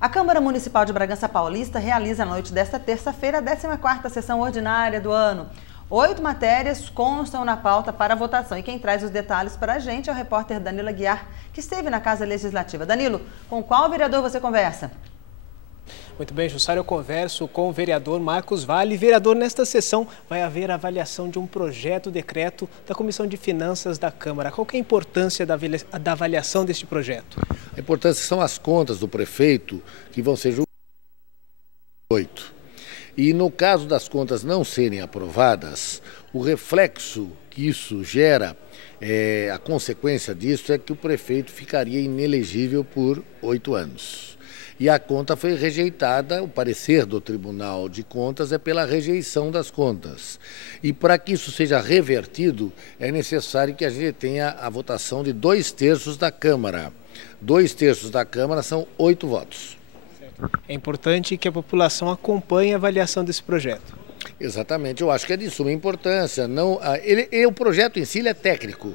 A Câmara Municipal de Bragança Paulista realiza na noite desta terça-feira a 14ª sessão ordinária do ano. 8 matérias constam na pauta para votação e quem traz os detalhes para a gente é o repórter Danilo Aguiar, que esteve na Casa Legislativa. Danilo, com qual vereador você conversa? Muito bem, Jussara, eu converso com o vereador Marcos Vale. Vereador, nesta sessão vai haver a avaliação de um projeto-decreto da Comissão de Finanças da Câmara. Qual que é a importância da avaliação deste projeto? A importância são as contas do prefeito que vão ser julgadas 8. E no caso das contas não serem aprovadas, o reflexo que isso gera, a consequência disso é que o prefeito ficaria inelegível por 8 anos. E a conta foi rejeitada, o parecer do Tribunal de Contas é pela rejeição das contas. E para que isso seja revertido, é necessário que a gente tenha a votação de 2/3 da Câmara. 2/3 da Câmara são 8 votos. É importante que a população acompanhe a avaliação desse projeto. Exatamente, eu acho que é de suma importância. O projeto em si é técnico.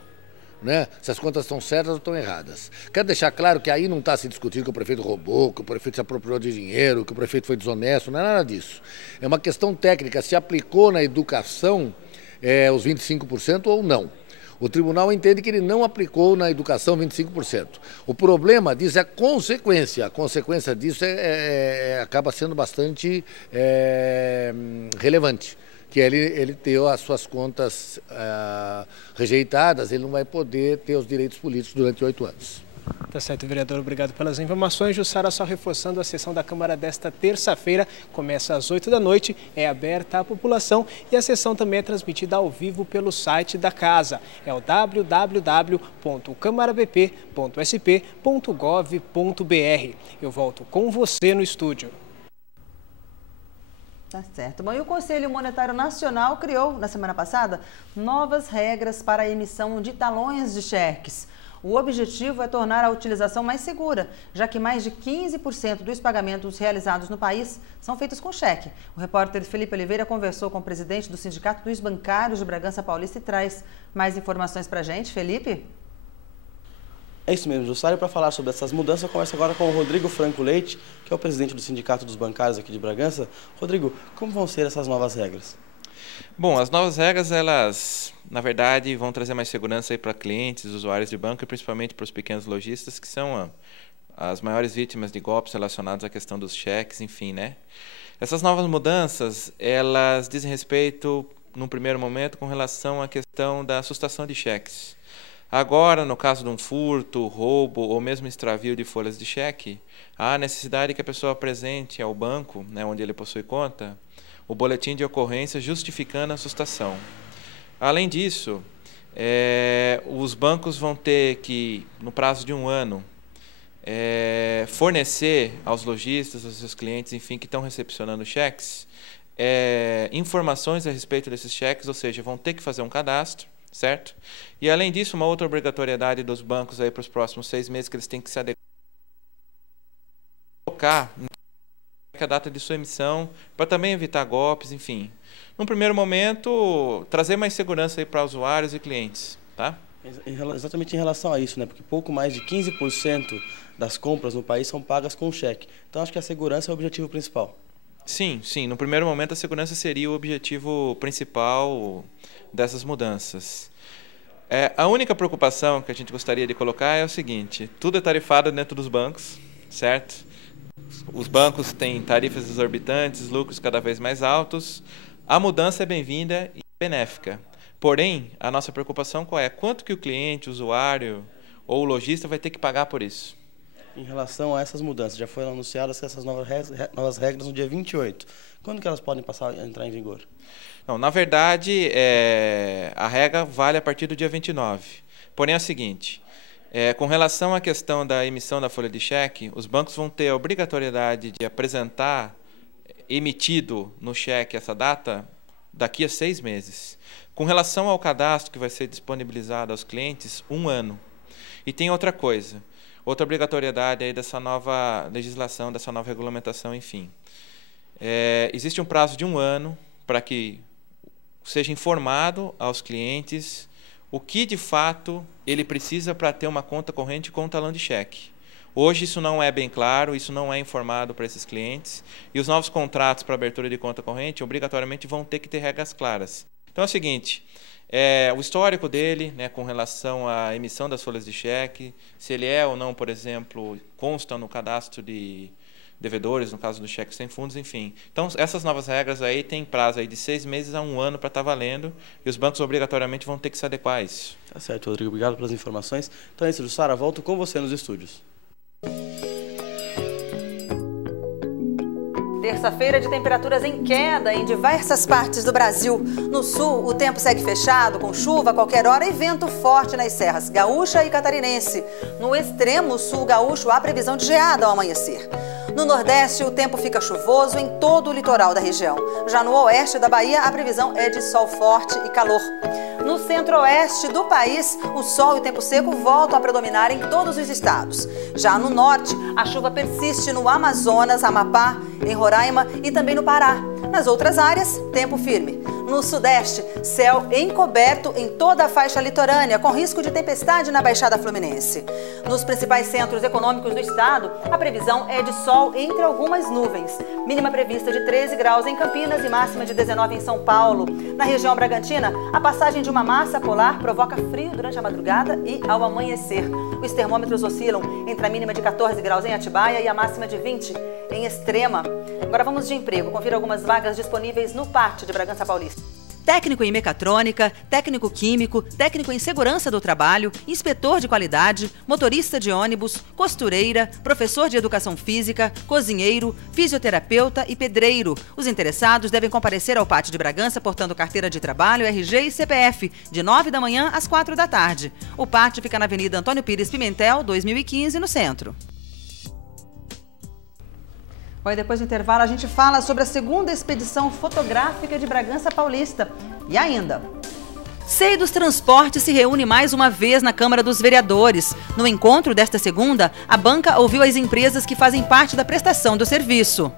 Né? Se as contas estão certas ou estão erradas. Quero deixar claro que aí não está se discutindo que o prefeito roubou, que o prefeito se apropriou de dinheiro, que o prefeito foi desonesto, não é nada disso. É uma questão técnica, se aplicou na educação os 25% ou não. O tribunal entende que ele não aplicou na educação 25%. O problema disso é a consequência. A consequência disso acaba sendo bastante relevante. Que ele ter as suas contas rejeitadas, ele não vai poder ter os direitos políticos durante 8 anos. Tá certo, vereador. Obrigado pelas informações. Jussara, só reforçando, a sessão da Câmara desta terça-feira começa às 8 da noite, é aberta à população e a sessão também é transmitida ao vivo pelo site da casa. É o www.camarabp.sp.gov.br. Eu volto com você no estúdio. Tá certo. Bom, e o Conselho Monetário Nacional criou, na semana passada, novas regras para a emissão de talões de cheques. O objetivo é tornar a utilização mais segura, já que mais de 15% dos pagamentos realizados no país são feitos com cheque. O repórter Felipe Oliveira conversou com o presidente do Sindicato dos Bancários de Bragança Paulista e traz mais informações para a gente. Felipe? É isso mesmo, Jussara. Para falar sobre essas mudanças, eu converso agora com o Rodrigo Franco Leite, que é o presidente do Sindicato dos Bancários aqui de Bragança. Rodrigo, como vão ser essas novas regras? Bom, as novas regras, elas, na verdade, vão trazer mais segurança para clientes, usuários de banco e principalmente para os pequenos lojistas, que são as maiores vítimas de golpes relacionados à questão dos cheques, enfim, né? Essas novas mudanças, elas dizem respeito, num primeiro momento, com relação à questão da assustação de cheques. Agora, no caso de um furto, roubo ou mesmo extravio de folhas de cheque, há necessidade que a pessoa apresente ao banco, né, onde ele possui conta, o boletim de ocorrência justificando a assustação. Além disso, os bancos vão ter que, no prazo de 1 ano, fornecer aos lojistas, aos seus clientes, enfim, que estão recepcionando cheques, informações a respeito desses cheques, ou seja, vão ter que fazer um cadastro, certo? E, além disso, uma outra obrigatoriedade dos bancos aí para os próximos 6 meses que eles têm que se adequar a data de sua emissão, para também evitar golpes, enfim. Num primeiro momento, trazer mais segurança aí para usuários e clientes, tá? Exatamente em relação a isso, né? Porque pouco mais de 15% das compras no país são pagas com cheque. Então, acho que a segurança é o objetivo principal. Sim, sim. No primeiro momento, a segurança seria o objetivo principal dessas mudanças. A única preocupação que a gente gostaria de colocar é o seguinte: tudo é tarifado dentro dos bancos, certo? Os bancos têm tarifas exorbitantes, lucros cada vez mais altos. A mudança é bem-vinda e benéfica. Porém, a nossa preocupação qual é? Quanto que o cliente, o usuário ou o lojista vai ter que pagar por isso? Em relação a essas mudanças, já foram anunciadas essas novas regras no dia 28. Quando que elas podem entrar em vigor? Não, na verdade, a regra vale a partir do dia 29. Porém, é o seguinte: com relação à questão da emissão da folha de cheque, os bancos vão ter a obrigatoriedade de apresentar emitido no cheque essa data daqui a 6 meses. Com relação ao cadastro que vai ser disponibilizado aos clientes, 1 ano. E tem outra coisa, outra obrigatoriedade aí dessa nova legislação, dessa nova regulamentação, enfim. Existe um prazo de 1 ano para que seja informado aos clientes o que de fato ele precisa para ter uma conta corrente com talão de cheque. Hoje isso não é bem claro, isso não é informado para esses clientes, e os novos contratos para abertura de conta corrente obrigatoriamente vão ter que ter regras claras. Então é o seguinte, o histórico dele, né, com relação à emissão das folhas de cheque, se ele é ou não, por exemplo, consta no cadastro de devedores, no caso do cheque sem fundos, enfim. Então, essas novas regras aí têm prazo aí de 6 meses a 1 ano para estar valendo, e os bancos obrigatoriamente vão ter que se adequar a isso. Tá certo, Rodrigo. Obrigado pelas informações. Então é isso, Jussara. Volto com você nos estúdios. Terça-feira de temperaturas em queda em diversas partes do Brasil. No sul, o tempo segue fechado, com chuva a qualquer hora e vento forte nas serras gaúcha e catarinense. No extremo sul gaúcho, há previsão de geada ao amanhecer. No Nordeste, o tempo fica chuvoso em todo o litoral da região. Já no oeste da Bahia, a previsão é de sol forte e calor. No centro-oeste do país, o sol e o tempo seco voltam a predominar em todos os estados. Já no norte, a chuva persiste no Amazonas, Amapá, em Roraima e também no Pará. Nas outras áreas, tempo firme. No sudeste, céu encoberto em toda a faixa litorânea, com risco de tempestade na Baixada Fluminense. Nos principais centros econômicos do estado, a previsão é de sol entre algumas nuvens. Mínima prevista de 13 graus em Campinas e máxima de 19 em São Paulo. Na região Bragantina, a passagem de uma massa polar provoca frio durante a madrugada e ao amanhecer. Os termômetros oscilam entre a mínima de 14 graus em Atibaia e a máxima de 20 em Extrema. Agora vamos de emprego. Confira algumas vagas disponíveis no Pátio de Bragança Paulista. Técnico em mecatrônica, técnico químico, técnico em segurança do trabalho, inspetor de qualidade, motorista de ônibus, costureira, professor de educação física, cozinheiro, fisioterapeuta e pedreiro. Os interessados devem comparecer ao Pátio de Bragança portando carteira de trabalho, RG e CPF, de 9 da manhã às 4 da tarde. O pátio fica na Avenida Antônio Pires Pimentel, 2015, no centro. Bom, e depois do intervalo a gente fala sobre a segunda expedição fotográfica de Bragança Paulista. E ainda, CEI dos Transportes se reúne mais uma vez na Câmara dos Vereadores. No encontro desta segunda, a banca ouviu as empresas que fazem parte da prestação do serviço.